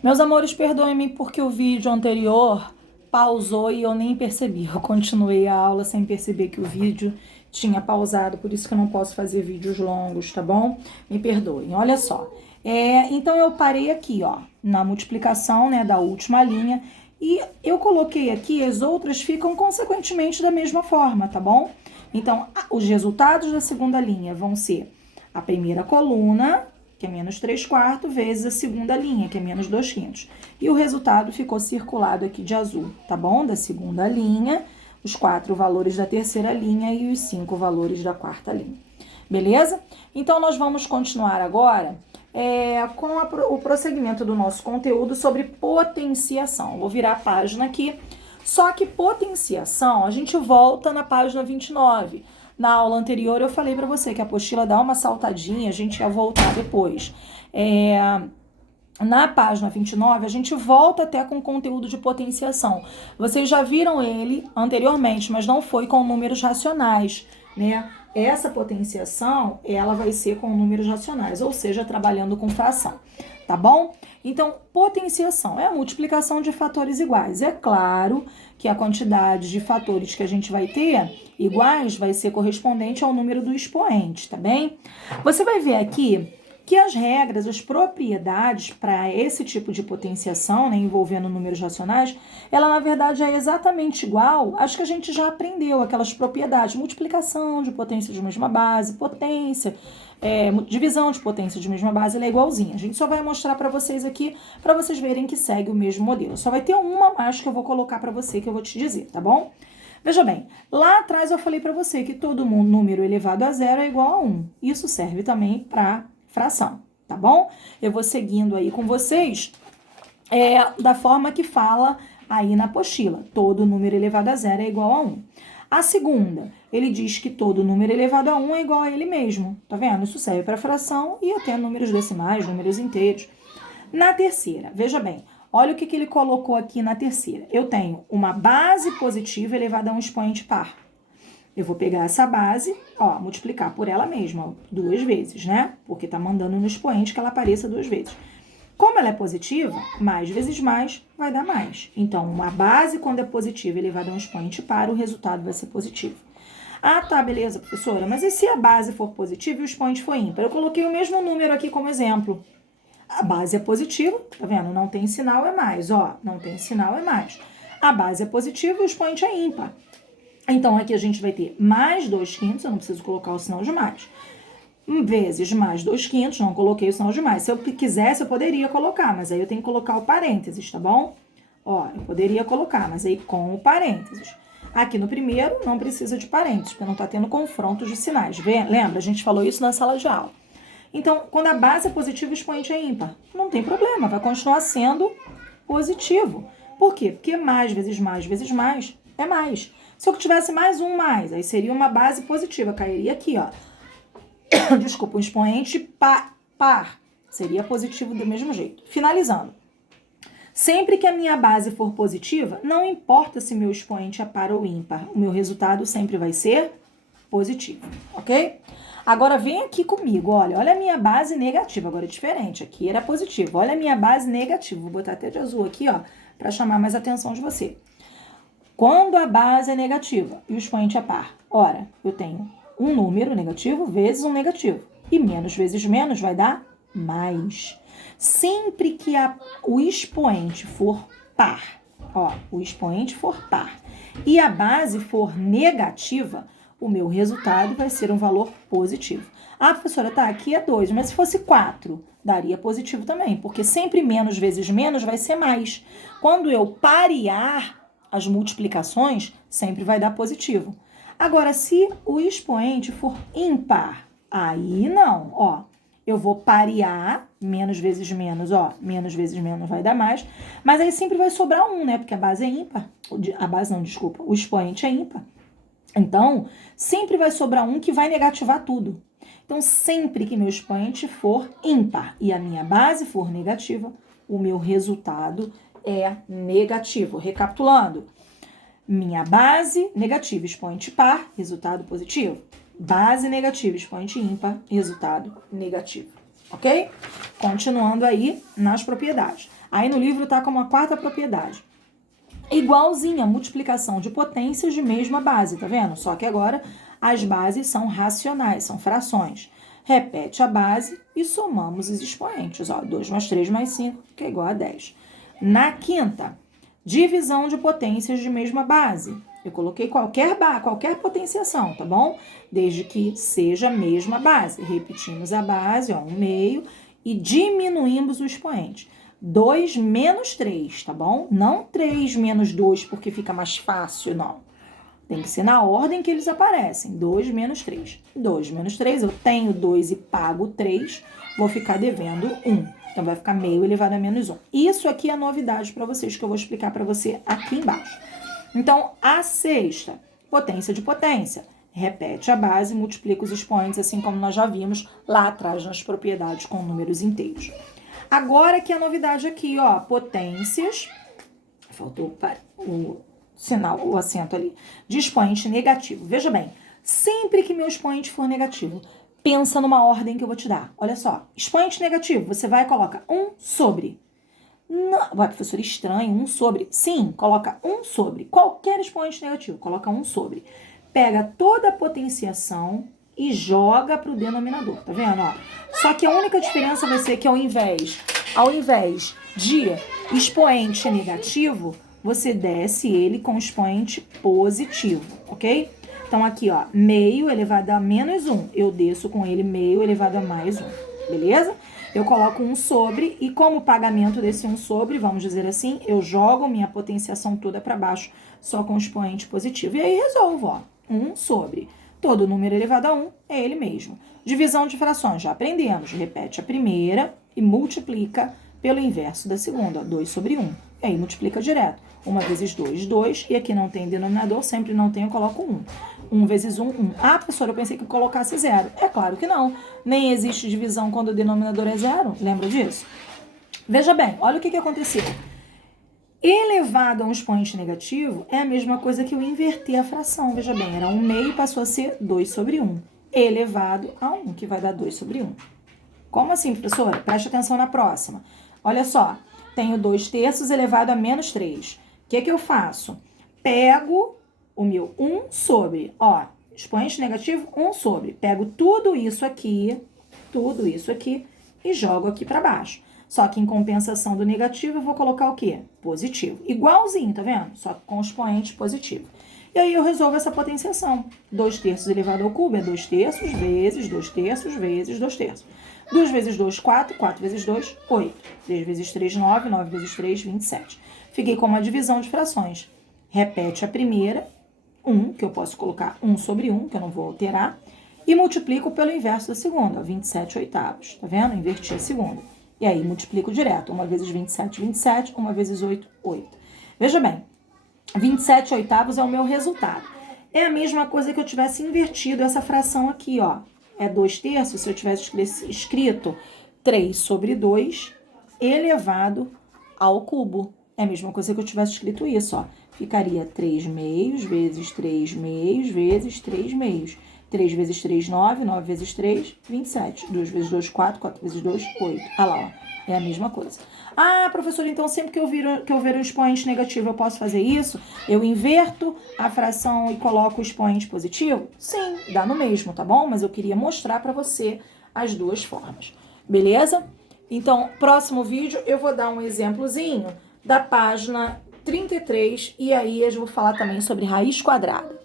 Meus amores, perdoem-me porque o vídeo anterior pausou e eu nem percebi. Eu continuei a aula sem perceber que o vídeo tinha pausado, por isso que eu não posso fazer vídeos longos, tá bom? Me perdoem. Olha só. Então eu parei aqui, ó, na multiplicação, né, da última linha, e eu coloquei aqui, as outras ficam consequentemente da mesma forma, tá bom? Então, os resultados da segunda linha vão ser a primeira coluna, que é menos 3 quartos, vezes a segunda linha, que é menos 2 quintos. E o resultado ficou circulado aqui de azul, tá bom? Da segunda linha, os 4 valores da terceira linha e os 5 valores da quarta linha. Beleza? Então, nós vamos continuar agora com o prosseguimento do nosso conteúdo sobre potenciação. Vou virar a página aqui. Só que potenciação, a gente volta na página 29. Na aula anterior eu falei para você que a apostila dá uma saltadinha, a gente ia voltar depois. Na página 29, a gente volta até com o conteúdo de potenciação. Vocês já viram ele anteriormente, mas não foi com números racionais, né? Essa potenciação, ela vai ser com números racionais, ou seja, trabalhando com fração, tá bom? Então, potenciação é a multiplicação de fatores iguais. É claro que a quantidade de fatores que a gente vai ter iguais vai ser correspondente ao número do expoente, tá bem? Você vai ver aqui que as regras, as propriedades para esse tipo de potenciação, né, envolvendo números racionais, ela na verdade é exatamente igual às que a gente já aprendeu, aquelas propriedades, multiplicação de potência de mesma base, potência, divisão de potência de mesma base, ela é igualzinha. A gente só vai mostrar para vocês aqui, para vocês verem que segue o mesmo modelo. Só vai ter uma mais que eu vou colocar para você, que eu vou te dizer, tá bom? Veja bem, lá atrás eu falei para você que todo número elevado a zero é igual a 1. Isso serve também para fração, tá bom? Eu vou seguindo aí com vocês da forma que fala aí na apostila. Todo número elevado a zero é igual a 1. A segunda, ele diz que todo número elevado a 1 é igual a ele mesmo. Tá vendo? Isso serve para fração e até números decimais, números inteiros. Na terceira, veja bem, olha o que ele colocou aqui na terceira. Eu tenho uma base positiva elevada a um expoente par. Eu vou pegar essa base, ó, multiplicar por ela mesma, ó, 2 vezes, né? Porque tá mandando no expoente que ela apareça 2 vezes. Como ela é positiva, mais vezes mais vai dar mais. Então, uma base, quando é positiva elevada a um expoente par, o resultado vai ser positivo. Ah, tá, beleza, professora, mas e se a base for positiva e o expoente for ímpar? Eu coloquei o mesmo número aqui como exemplo. A base é positiva, tá vendo? Não tem sinal, é mais, ó. Não tem sinal, é mais. A base é positiva e o expoente é ímpar. Então, aqui a gente vai ter mais 2 quintos, eu não preciso colocar o sinal de mais, vezes mais 2 quintos, não coloquei o sinal de mais. Se eu quisesse, eu poderia colocar, mas aí eu tenho que colocar o parênteses, tá bom? Ó, eu poderia colocar, mas aí com o parênteses. Aqui no primeiro, não precisa de parênteses, porque não tá tendo confrontos de sinais. Lembra? A gente falou isso na sala de aula. Então, quando a base é positiva, o expoente é ímpar. Não tem problema, vai continuar sendo positivo. Por quê? Porque mais vezes mais é mais. Se eu tivesse mais um mais, aí seria uma base positiva, cairia aqui, ó. Desculpa, um expoente par. Seria positivo do mesmo jeito. Finalizando. Sempre que a minha base for positiva, não importa se meu expoente é par ou ímpar, o meu resultado sempre vai ser positivo, ok? Agora vem aqui comigo, olha a minha base negativa, agora é diferente, aqui era positivo, olha a minha base negativa, vou botar até de azul aqui, ó, para chamar mais a atenção de você. Quando a base é negativa e o expoente é par, ora, eu tenho um número negativo vezes um negativo, e menos vezes menos vai dar mais. Sempre que o expoente for par, ó, o expoente for par e a base for negativa, o meu resultado vai ser um valor positivo. Ah, professora, tá, aqui é 2, mas se fosse 4, daria positivo também, porque sempre menos vezes menos vai ser mais. Quando eu parear as multiplicações, sempre vai dar positivo. Agora, se o expoente for ímpar, aí não, ó. Eu vou parear, menos vezes menos, ó, menos vezes menos vai dar mais, mas aí sempre vai sobrar 1, né? Porque a base é ímpar. A base não, desculpa, o expoente é ímpar. Então, sempre vai sobrar 1 que vai negativar tudo. Então, sempre que meu expoente for ímpar e a minha base for negativa, o meu resultado é negativo. Recapitulando, minha base negativa, expoente par, resultado positivo. Base negativa, expoente ímpar, resultado negativo. ok? Continuando aí nas propriedades. Aí no livro tá como a quarta propriedade. Igualzinha a multiplicação de potências de mesma base, tá vendo? Só que agora as bases são racionais, são frações. Repete a base e somamos os expoentes. Ó, 2 mais 3 mais 5, que é igual a 10. Na quinta, divisão de potências de mesma base. Eu coloquei qualquer potenciação, tá bom? Desde que seja a mesma base. Repetimos a base, ó, 1/2, e diminuímos o expoente. 2 menos 3, tá bom? Não 3 menos 2, porque fica mais fácil, não. Tem que ser na ordem que eles aparecem. 2 menos 3. 2 menos 3, eu tenho 2 e pago 3, vou ficar devendo 1. Então, vai ficar meio elevado a menos 1. Isso aqui é novidade para vocês, que eu vou explicar para você aqui embaixo. Então, a sexta, potência de potência. Repete a base, multiplica os expoentes, assim como nós já vimos lá atrás nas propriedades com números inteiros. Agora que a novidade aqui, ó, potências, faltou o sinal, o acento ali, de expoente negativo. Veja bem, sempre que meu expoente for negativo, pensa numa ordem que eu vou te dar. Olha só, expoente negativo, você vai e coloca 1 sobre. Não, vai, professor, estranho, 1 sobre. Sim, coloca 1 sobre. Qualquer expoente negativo, coloca 1 sobre. Pega toda a potenciação e joga para o denominador, tá vendo? Ó, só que a única diferença vai ser que ao invés de expoente negativo, você desce ele com expoente positivo, ok? Então aqui, ó, meio elevado a menos 1, eu desço com ele meio elevado a mais 1, beleza? Eu coloco 1 sobre e como pagamento desse 1 sobre, vamos dizer assim, eu jogo minha potenciação toda para baixo só com expoente positivo. E aí resolvo, ó, 1 sobre. Todo número elevado a 1 é ele mesmo. Divisão de frações, já aprendemos. Repete a primeira e multiplica pelo inverso da segunda. 2 sobre 1. E aí multiplica direto. 1 vezes 2, 2. E aqui não tem denominador, sempre não tem, eu coloco 1. 1 vezes 1, 1. Ah, professora, eu pensei que colocasse 0. É claro que não. Nem existe divisão quando o denominador é 0. Lembra disso? Veja bem, olha o que aconteceu. Elevado a um expoente negativo é a mesma coisa que eu inverter a fração. Veja bem, era 1/2 e passou a ser 2 sobre 1. Elevado a 1, que vai dar 2 sobre 1. Como assim, professora? Preste atenção na próxima. Olha só, tenho 2/3 elevado a menos 3. O que eu faço? Pego o meu 1 sobre, ó, expoente negativo, 1 sobre. Pego tudo isso aqui e jogo aqui para baixo. Só que em compensação do negativo, eu vou colocar o quê? Positivo. Igualzinho, tá vendo? Só que com expoente positivo. E aí eu resolvo essa potenciação. 2/3 elevado ao cubo é 2/3 vezes 2/3 vezes 2/3. 2 vezes 2, 4. 4 vezes 2, 8. 3 vezes 3, 9. 9 vezes 3, 27. Fiquei com uma divisão de frações. Repete a primeira, 1, que eu posso colocar 1 sobre 1, que eu não vou alterar, e multiplico pelo inverso da segunda, 27 oitavos. Tá vendo? Inverti a segunda. E aí, multiplico direto. 1 vezes 27, 27. 1 vezes 8, 8. Veja bem, 27 oitavos é o meu resultado. É a mesma coisa que eu tivesse invertido essa fração aqui, ó. É 2/3, se eu tivesse escrito 3 sobre 2 elevado ao cubo. É a mesma coisa que eu tivesse escrito isso, ó. Ficaria 3 meios vezes 3 meios vezes 3 meios. 3 vezes 3, 9. 9 vezes 3, 27. 2 vezes 2, 4. 4 vezes 2, 8. Ah lá, ó. É a mesma coisa. Ah, professor, então sempre que eu ver um expoente negativo, eu posso fazer isso? Eu inverto a fração e coloco o expoente positivo? Sim, dá no mesmo, tá bom? Mas eu queria mostrar para você as duas formas. Beleza? Então, próximo vídeo eu vou dar um exemplozinho da página 33 e aí eu vou falar também sobre raiz quadrada.